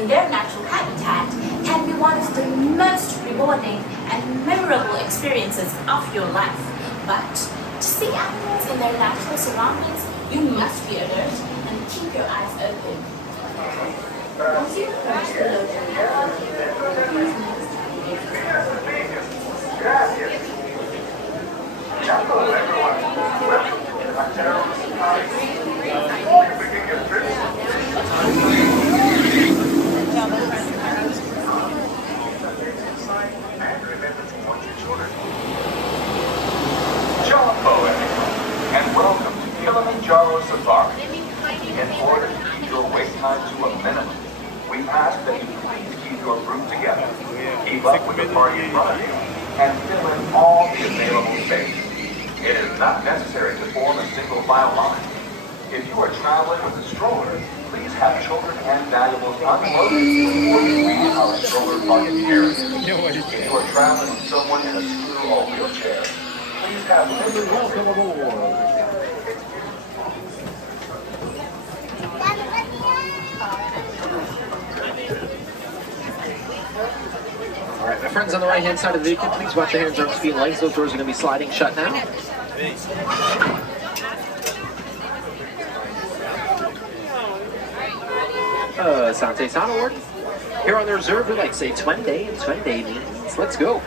in their natural habitat can be one of the most rewarding and memorable experiences of your life. But to see animals in their natural surroundings, you must be alert and keep your eyes open. Once you approach the Hello everyone, welcome to Kilimanjaro Safaris Expedition. Begin your trip. And remember to watch your children. Hello everyone, and welcome to Kilimanjaro Safaris. In order to keep your wait time to a minimum, we ask that you please keep your group together, keep up with the party in front of you, and fill in all the available space. It is not necessary to form a single file line. If you are traveling with a stroller, please have children and valuables unloaded before you leave our stroller parking area. If you are traveling with someone in a scooter or wheelchair, please have Welcome aboard. Alright, my friends on the right hand side of the vehicle, please watch your hands, arms, feet, and legs. Those doors are going to be sliding shut now. Sante Sonoward. Here on the reserve, we like to say Twende, and Twende means let's go.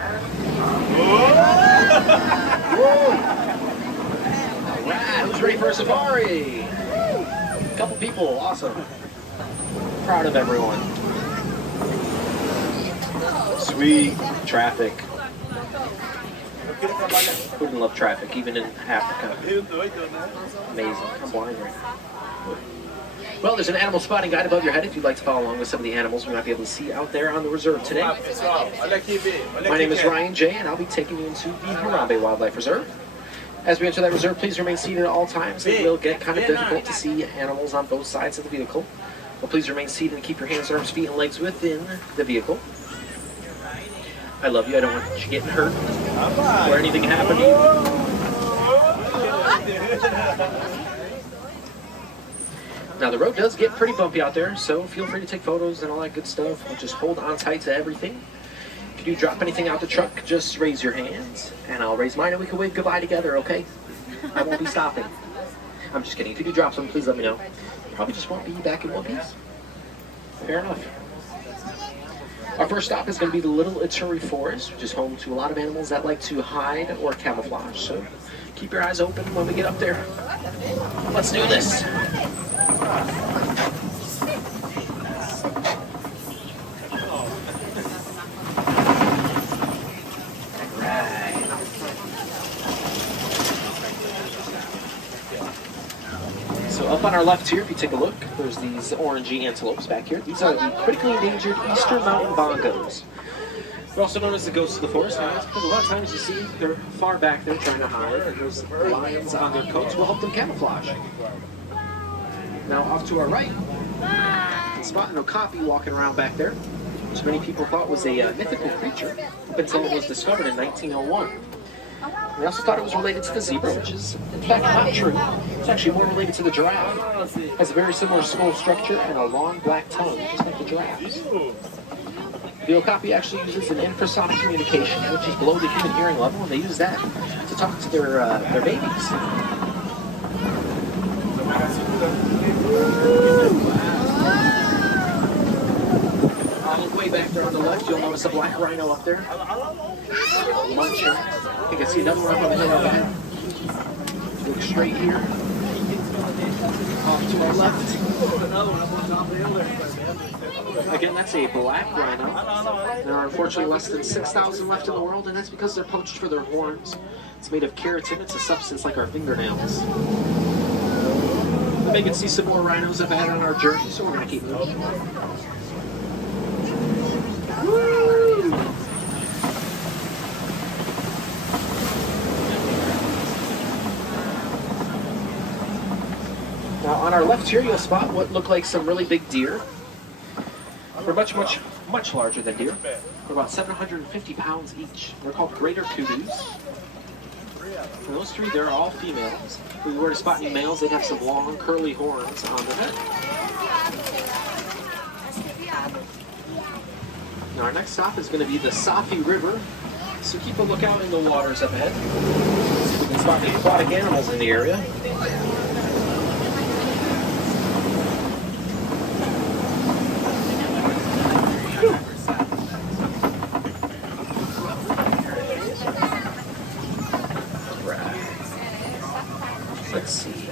Alright, who's ready for a safari? A couple people, awesome. Proud of everyone. Sweet traffic. Who wouldn't love traffic, even in Africa? Amazing. I'm blind right now. Well, there's an animal spotting guide above your head if you'd like to follow along with some of the animals we might be able to see out there on the reserve today. My name is Ryan J, and I'll be taking you into the Harambe Wildlife Reserve. As we enter that reserve, please remain seated at all times. It will get kind of difficult to see animals on both sides of the vehicle. But please remain seated and keep your hands, arms, feet, and legs within the vehicle. I love you. I don't want you getting hurt or anything happening. Now, the road does get pretty bumpy out there, so feel free to take photos and all that good stuff. But just hold on tight to everything. If you do drop anything out the truck, just raise your hands, and I'll raise mine, and we can wave goodbye together, okay? I won't be stopping. I'm just kidding. If you do drop something, please let me know. Probably just won't be back in one piece. Fair enough. Our first stop is going to be the Little Ituri Forest, which is home to a lot of animals that like to hide or camouflage. So keep your eyes open when we get up there. Let's do this. So up on our left here, if you take a look, there's these orangey antelopes back here. These are the critically endangered eastern mountain bongos. They're also known as the ghosts of the forest. Now, that's because a lot of times you see they're far back there trying to hide, and those lines on their coats will help them camouflage. Now off to our right, you spot an okapi walking around back there, which many people thought was a mythical creature up until it was discovered in 1901. We also thought it was related to the zebra, which is in fact not true. It's actually more related to the giraffe. It has a very similar skull structure and a long black tongue, just like the giraffes. The okapi actually uses an infrasonic communication, which is below the human hearing level, and they use that to talk to their babies. All the way back there on the left, you'll notice a black rhino up there. Munching. You can see another one up on the hill overhead. Look straight here. Off to our left. Again, that's a black rhino. There are unfortunately less than 6,000 left in the world, and that's because they're poached for their horns. It's made of keratin. It's a substance like our fingernails. We may see some more rhinos up ahead on our journey, so we're going to keep moving. Woo! Now on our left here, you'll spot what look like some really big deer. They're much larger than deer. They're about 750 pounds each. They're called greater kudu's. And those three, they're all females. If we were to spot any males, they'd have some long, curly horns on their head. Now our next stop is going to be the Safi River, so keep a lookout in the waters up ahead. You can spot the aquatic animals in the area. Let's see.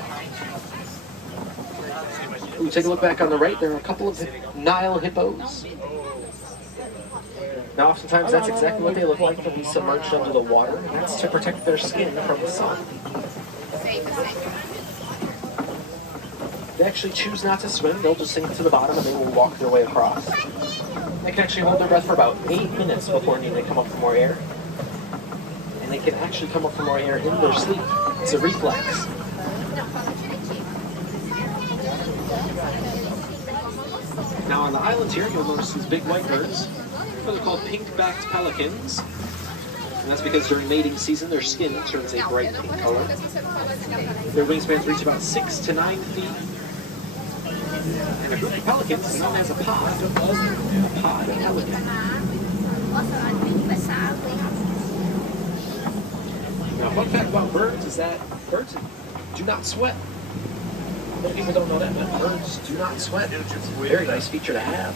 Ooh, take a look back on the right. There are a couple of Nile hippos. Now, oftentimes that's exactly what they look like. They'll be submerged under the water, and that's to protect their skin from the sun. They actually choose not to swim. They'll just sink to the bottom and they will walk their way across. They can actually hold their breath for about 8 minutes before needing to come up for more air. And they can actually come up for more air in their sleep. It's a reflex. Now on the islands here, you'll notice these big white birds. They're called pink-backed pelicans. And that's because during mating season, their skin turns a bright pink color. Their wingspans reach about 6 to 9 feet. And a group of pelicans is known as a pod. A pod pelican. Now, fun fact about birds is that birds do not sweat. Many people don't know that, but birds do not sweat. It's a very nice feature to have,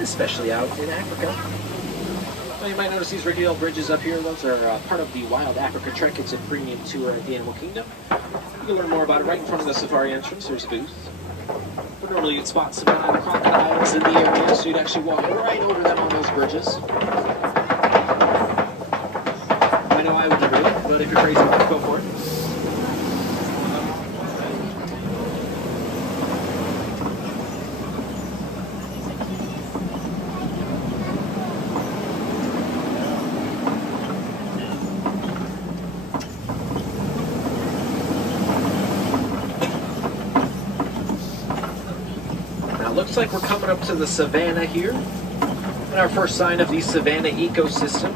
especially out in Africa. Well, you might notice these rickety old bridges up here. Those are part of the Wild Africa Trek. It's a premium tour at the Animal Kingdom. You can learn more about it right in front of the safari entrance. There's a booth. But normally you'd spot some crocodiles in the area, so you'd actually walk right over them on those bridges. I know I would never do it, but if you're crazy, go for it. Looks like we're coming up to the savannah here. And our first sign of the savannah ecosystem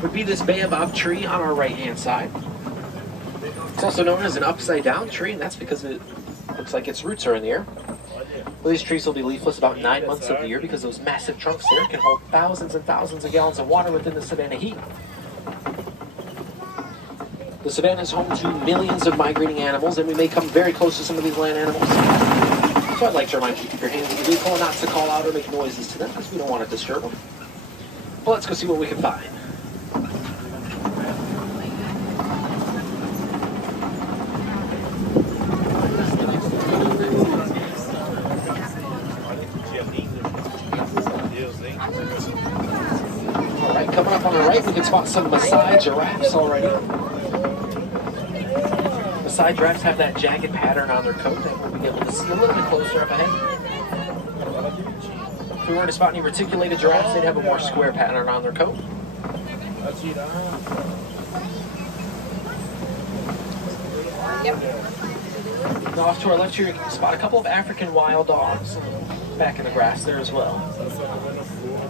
would be this baobab tree on our right-hand side. It's also known as an upside-down tree, and that's because it looks like its roots are in the air. Well, these trees will be leafless about 9 months of the year because those massive trunks there can hold thousands and thousands of gallons of water within the savannah heat. The savannah is home to millions of migrating animals, and we may come very close to some of these land animals. So I'd like to remind you to keep your hands in the vehicle and not to call out or make noises to them because we don't want to disturb them. Well, let's go see what we can find. All right, coming up on the right, we can spot some Maasai giraffes already. Maasai giraffes have that jagged pattern on their coat that we'll be able to see a little bit closer up ahead. If we were to spot any reticulated giraffes, they'd have a more square pattern on their coat. Now off to our left here, you can spot a couple of African wild dogs back in the grass there as well.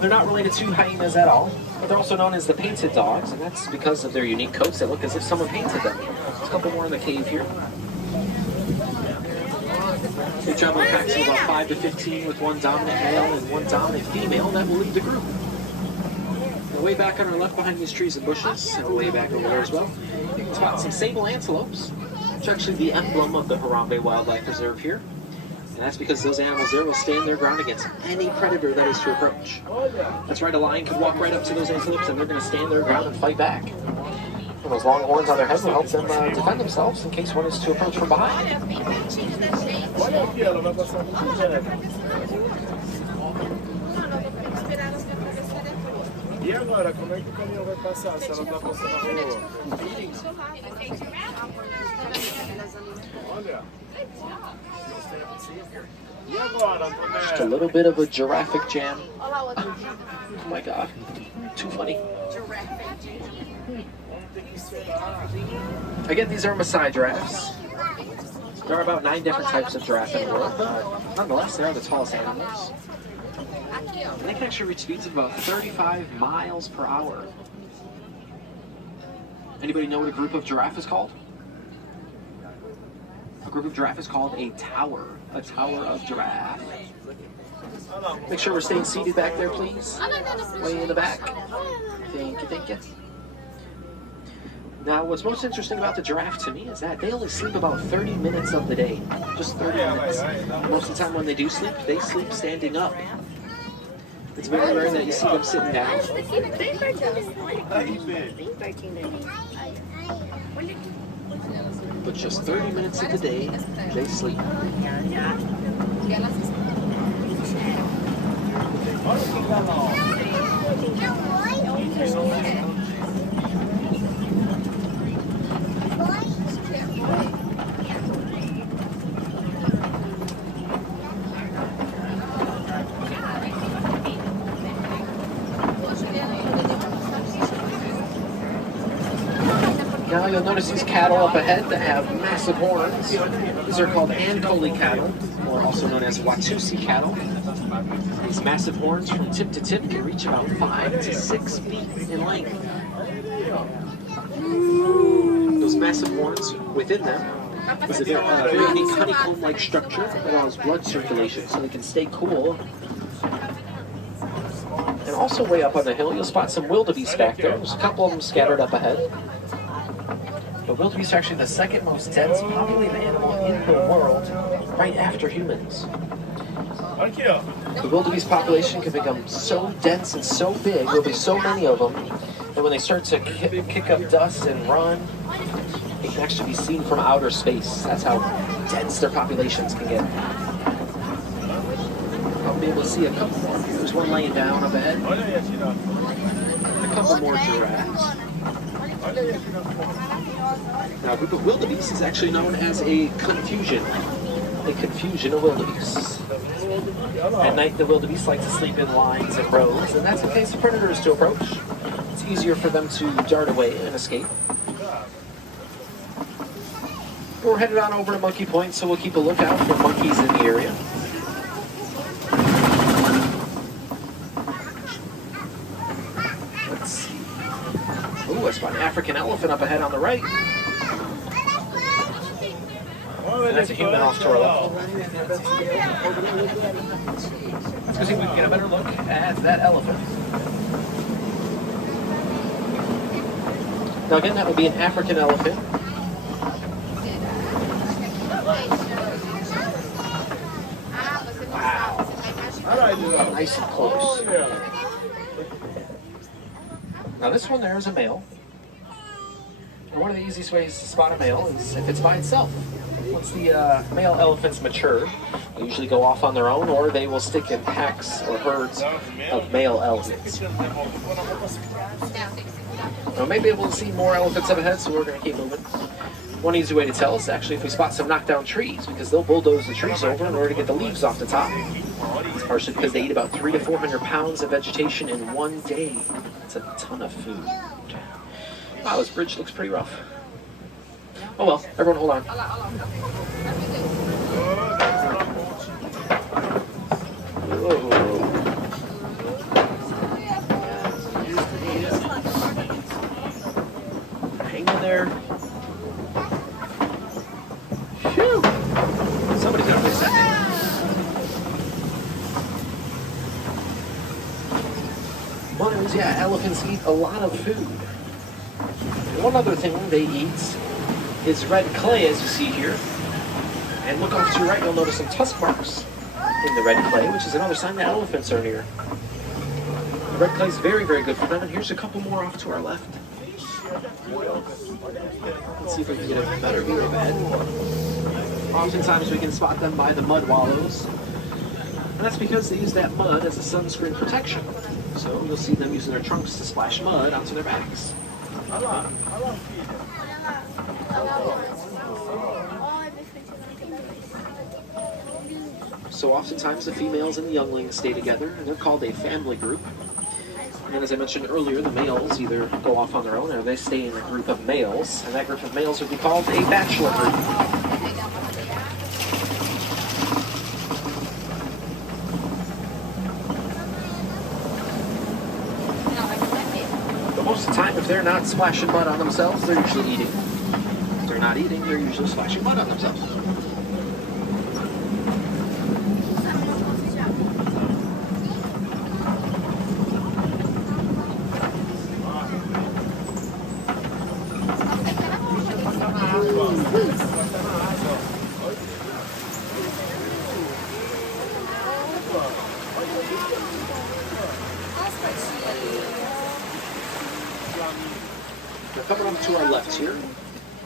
They're not related to hyenas at all, but they're also known as the painted dogs, and that's because of their unique coats that look as if someone painted them. There's a couple more in the cave here. They travel in packs of about 5 to 15 with one dominant male and one dominant female that will lead the group. And way back on our left behind these trees and bushes, and way back over there as well, you can spot some sable antelopes, which are actually the emblem of the Harambe Wildlife Reserve here. And that's because those animals there will stand their ground against any predator that is to approach. That's right, a lion could walk right up to those antelopes and they're going to stand their ground and fight back. And those long horns on their head will help them defend themselves in case one is to approach from behind. E agora, como é que o caminhão vai passar? Se ela tá passando na rua? Olha. E agora, Antonella? Just a little bit of a giraffic jam. Oh my god. Too funny. Again, these are Maasai giraffes. There are about 9 different types of giraffe in the world, but nonetheless, they are the tallest animals. And they can actually reach speeds of about 35 miles per hour. Anybody know what a group of giraffe is called? A group of giraffe is called a tower of giraffe. Make sure we're staying seated back there, please. Way in the back. Thank you, thank you. Now, what's most interesting about the giraffe to me is that they only sleep about 30 minutes of the day. Just 30 minutes. Most of the time when they do sleep, they sleep standing up. It's very rare that you see them sitting down. But just 30 minutes of the day, they sleep. Now you'll notice these cattle up ahead that have massive horns. These are called Ankole cattle, or also known as Watusi cattle. These massive horns from tip to tip can reach about 5 to 6 feet in length. Those massive horns within them is a very unique honeycomb-like structure that allows blood circulation so they can stay cool. And also way up on the hill, you'll spot some wildebeests back there. There's a couple of them scattered up ahead. But wildebeests are actually the second most dense populated animal in the world, right after humans. The wildebeest population can become so dense and so big, there'll be so many of them, that when they start to kick up dust and run, it can actually be seen from outer space. That's how dense their populations can get. I'll be able to see a couple more. There's one laying down up ahead. A couple more giraffes. Now, a group of wildebeest is actually known as a confusion of wildebeest. At night, the wildebeest like to sleep in lines and rows, and that's in case of predators to approach. It's easier for them to dart away and escape. We're headed on over to Monkey Point, so we'll keep a lookout for monkeys in the area. Let's see. Ooh, I spot an African elephant up ahead on the right. And that's a human off to our left. Let's go see if we can get a better look at that elephant. Now again, that would be an African elephant. Wow. Nice and close. Now this one there is a male. And one of the easiest ways to spot a male is if it's by itself. Once the male elephants mature, they usually go off on their own, or they will stick in packs or herds of male elephants. Now, we may be able to see more elephants up ahead, so we're going to keep moving. One easy way to tell is actually if we spot some knocked down trees, because they'll bulldoze the trees over in order to get the leaves off the top. It's partially because they eat about 300 to 400 pounds of vegetation in one day. That's a ton of food. Wow, this bridge looks pretty rough. Oh well, everyone hold on. Whoa. Hang in there. Phew! Somebody's gonna miss that. Butters, yeah, elephants eat a lot of food. And one other thing they eat is red clay, as you see here. And look off to your right, you'll notice some tusk marks in the red clay, which is another sign that elephants are near. The red clay is very, very good for them, and here's a couple more off to our left. Let's see if we can get a better view of it. Oftentimes we can spot them by the mud wallows, and that's because they use that mud as a sunscreen protection. So you'll see them using their trunks to splash mud onto their backs. So oftentimes the females and the younglings stay together, and they're called a family group. And as I mentioned earlier, the males either go off on their own or they stay in a group of males, and that group of males would be called a bachelor group. But most of the time, if they're not splashing mud on themselves, they're usually eating. If they're not eating, they're usually splashing mud on themselves. coming up to our left here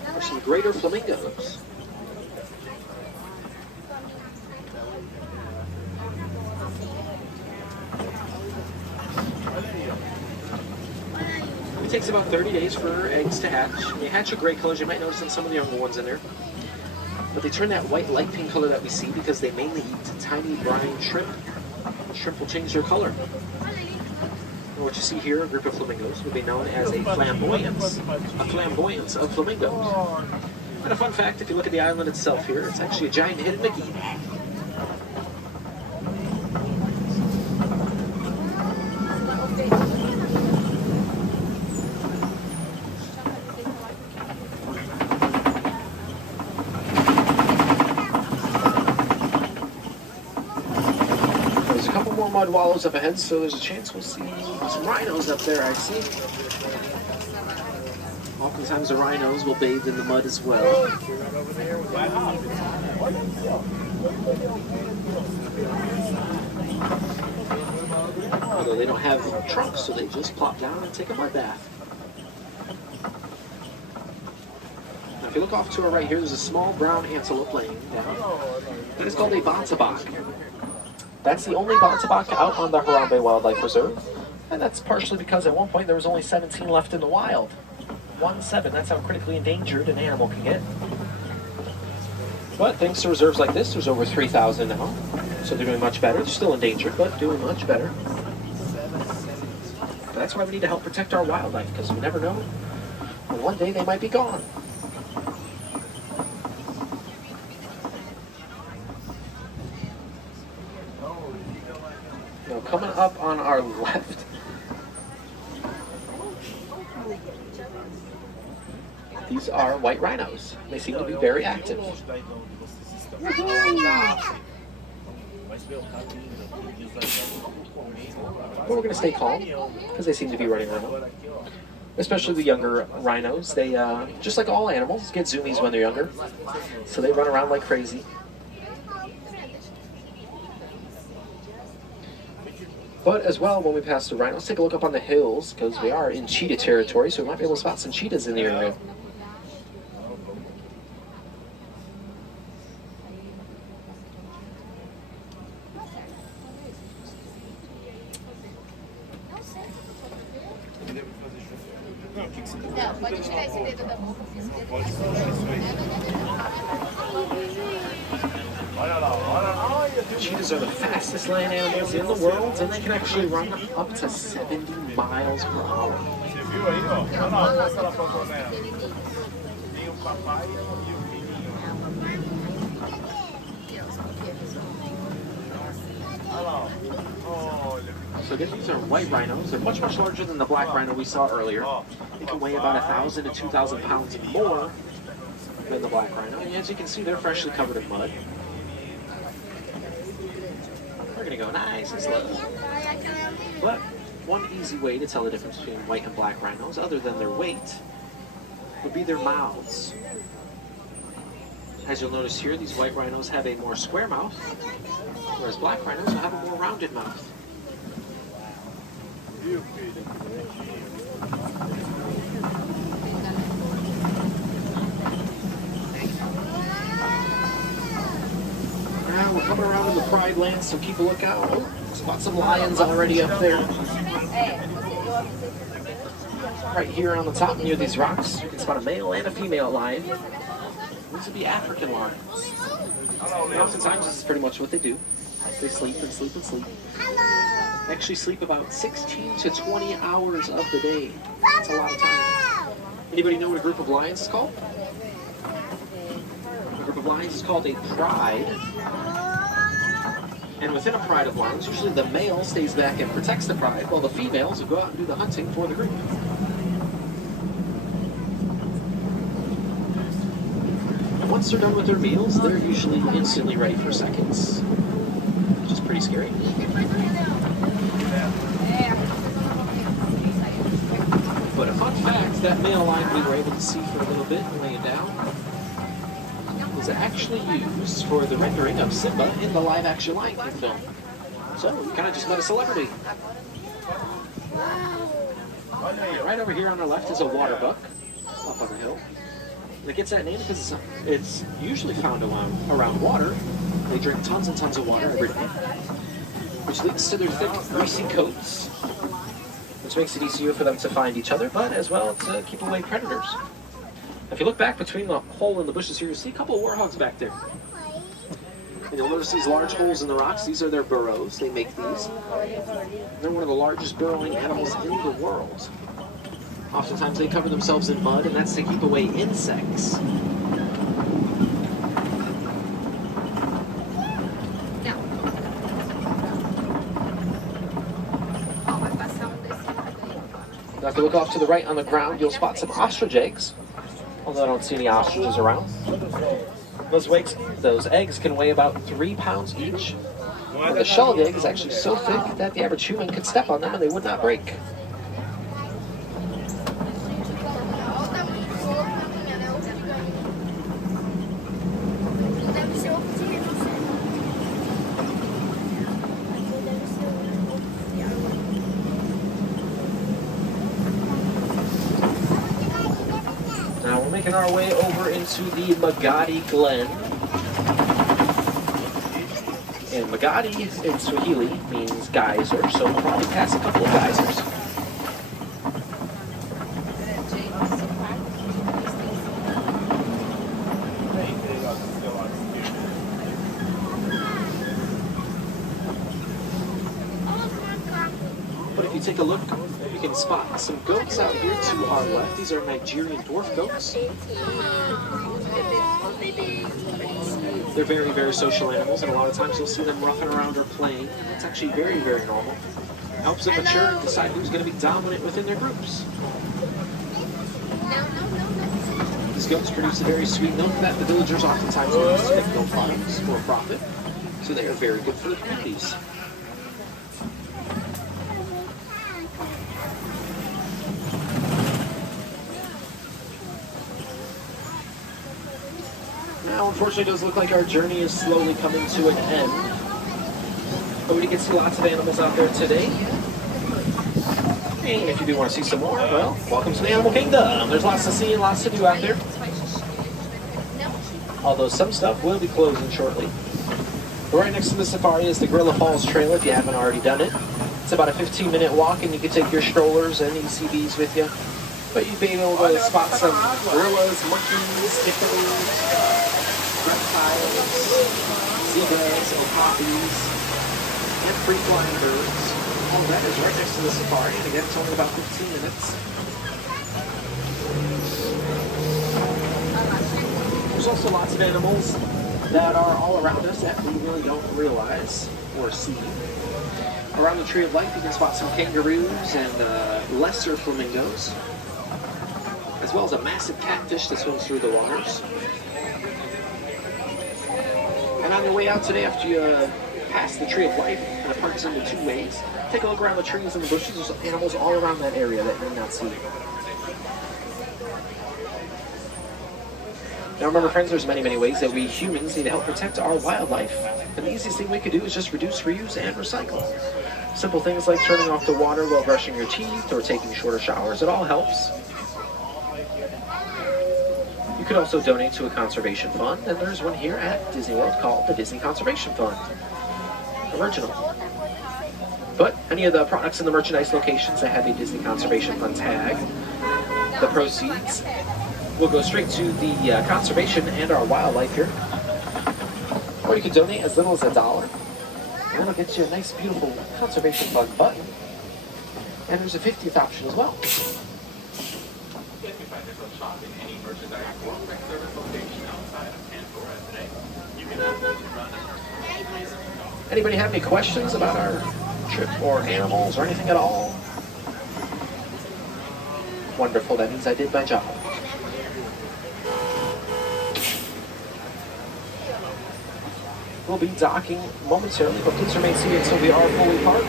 are some greater flamingos. It takes about 30 days for eggs to hatch. When they hatch are gray colors, you might notice in some of the younger ones in there. But they turn that white light pink color that we see because they mainly eat tiny brine shrimp. Shrimp will change their color. And what you see here, a group of flamingos, would be known as a flamboyance of flamingos. And a fun fact, if you look at the island itself here, it's actually a giant hidden Mickey. More mud wallows up ahead, so there's a chance we'll see some rhinos up there, I see. Oftentimes the rhinos will bathe in the mud as well. Although they don't have trunks, so they just plop down and take a mud bath. Now if you look off to our right here, there's a small brown antelope laying down. That is called a bontabak. That's the only bontabak out on the Harambe Wildlife Reserve, and that's partially because at one point there was only 17 left in the wild. 1-7, that's how critically endangered an animal can get. But thanks to reserves like this, there's over 3,000 now, so they're doing much better. They're still endangered, but doing much better. But that's why we need to help protect our wildlife, because we never know, and one day they might be gone. Now coming up on our left, these are white rhinos. They seem to be very active. But we're going to stay calm because they seem to be running around. Especially the younger rhinos. They, just like all animals, get zoomies when they're younger. So they run around like crazy. But as well, when we pass the rhinos, let's take a look up on the hills, because we are in cheetah territory, so we might be able to spot some cheetahs in the area. Cheetahs are the fastest land animals in the world, and they can actually run up to 70 miles per hour. So again, these are white rhinos. They're much, much larger than the black rhino we saw earlier. They can weigh about 1,000 to 2,000 pounds more than the black rhino. And as you can see, they're freshly covered in mud. We're going to go nice and slow. But one easy way to tell the difference between white and black rhinos, other than their weight, would be their mouths. As you'll notice here, these white rhinos have a more square mouth, whereas black rhinos will have a more rounded mouth. Now we're coming around to the Pride Land, so keep a lookout. Oh, spot some lions already up there. Right here on the top near these rocks, you can spot a male and a female lion. These would be African lions. And oftentimes this is pretty much what they do. They sleep and sleep and sleep. They actually sleep about 16 to 20 hours of the day. That's a lot of time. Anybody know what a group of lions is called? A group of lions is called a pride. And within a pride of lions, usually the male stays back and protects the pride, while the females will go out and do the hunting for the group. And once they're done with their meals, they're usually instantly ready for seconds, which is pretty scary. But a fun fact, that male lion we were able to see for a little bit laying down was actually used for the rendering of Simba in the live-action Lion King film. So we kind of just met a celebrity. And right over here on our left is a water buck. up on the hill. And it gets that name because it's usually found around water. They drink tons and tons of water every day, which leads to their thick, greasy coats, which makes it easier for them to find each other, but as well to keep away predators. If you look back between the hole in the bushes here, you'll see a couple of warthogs back there. And you'll notice these large holes in the rocks. These are their burrows. They make these. They're one of the largest burrowing animals in the world. Oftentimes they cover themselves in mud, and that's to keep away insects. Now if you look off to the right on the ground, you'll spot some ostrich eggs, although I don't see any ostriches around. Those eggs can weigh about 3 pounds each. And the shell of the egg is actually so thick that the average human could step on them and they would not break. Now we're making our way over into the Magadi Glen. And Magadi in Swahili means geyser, so we'll probably pass a couple of geysers. But if you take a look, you can spot some goats out here to our left. These are Nigerian dwarf goats. They're very, very social animals, and a lot of times you'll see them roughing around or playing. It's actually very, very normal. It helps them mature and decide who's going to be dominant within their groups. These goats produce a very sweet milk that the villagers oftentimes use to make milk products for profit, so they are very good for the communities. Now, unfortunately, it does look like our journey is slowly coming to an end. But we can see lots of animals out there today. And if you do want to see some more, well, welcome to the animal kingdom. There's lots to see and lots to do out there. Although some stuff will be closing shortly. But right next to the safari is the Gorilla Falls Trail if you haven't already done it. It's about a 15-minute walk, and you can take your strollers and ECVs with you. But you'd be able to spot some gorillas, monkeys, hippos, reptiles, zebras, okapis, and free-flying birds. All that is right next to the safari, and again, it's only about 15 minutes. There's also lots of animals that are all around us that we really don't realize or see. Around the Tree of Life, you can spot some kangaroos and lesser flamingos, as well as a massive catfish that swims through the waters. And on your way out today, after you pass the Tree of Life, and the park is into 2 ways, take a look around the trees and the bushes. There's animals all around that area that you may not see. Now remember, friends, there's many, many ways that we humans need to help protect our wildlife. And the easiest thing we could do is just reduce, reuse, and recycle. Simple things like turning off the water while brushing your teeth or taking shorter showers, it all helps. You could also donate to a conservation fund, and there's one here at Disney World called the Disney Conservation Fund. Original. But any of the products in the merchandise locations that have a Disney Conservation Fund tag, the proceeds will go straight to the conservation and our wildlife here. Or you can donate as little as $1, and that'll get you a nice, beautiful Conservation Fund button. And there's a 50th option as well. Anybody have any questions about our trip or animals or anything at all? Wonderful, that means I did my job. We'll be docking momentarily, but please remain seated until we are fully parked.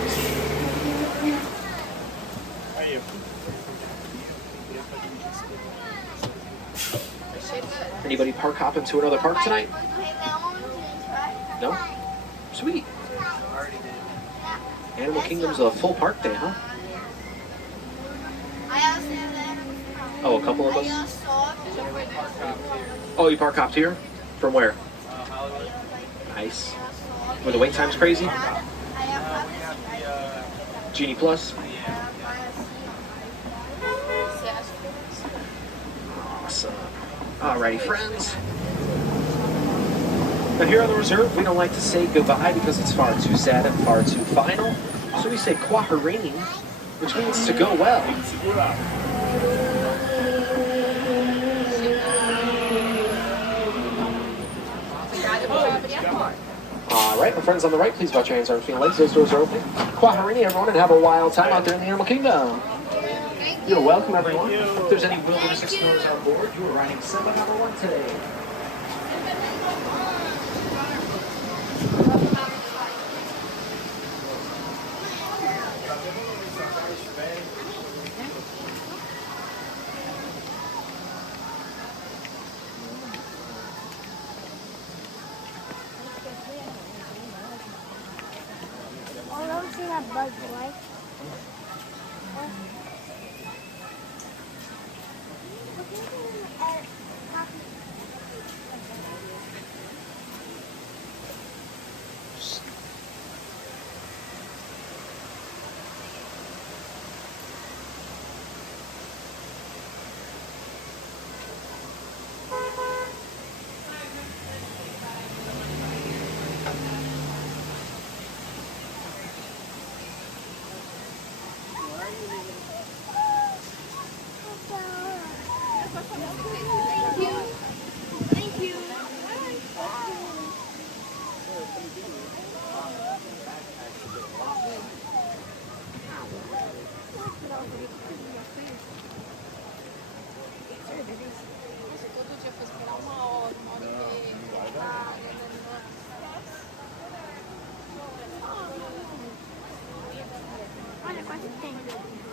Anybody park hopping to another park tonight? No? Sweet. Animal Kingdom's a full park day, huh? Oh, a couple of us? Oh, you park hopped here? From where? Nice. Were the wait times crazy? Genie Plus? Awesome. Alrighty, friends. Now here on the reserve, we don't like to say goodbye because it's far too sad and far too final. So we say kwaherini, which means to go well. Alright, my friends on the right, please put your hands, arms, feet, and legs. Those doors are open. Kwaherini, everyone, and have a wild time out there in the animal kingdom. You're welcome, everyone. If there's any wilderness explorers on board, you are riding Simba #1 today. Bug boy. Thank you. Olha quanto tem.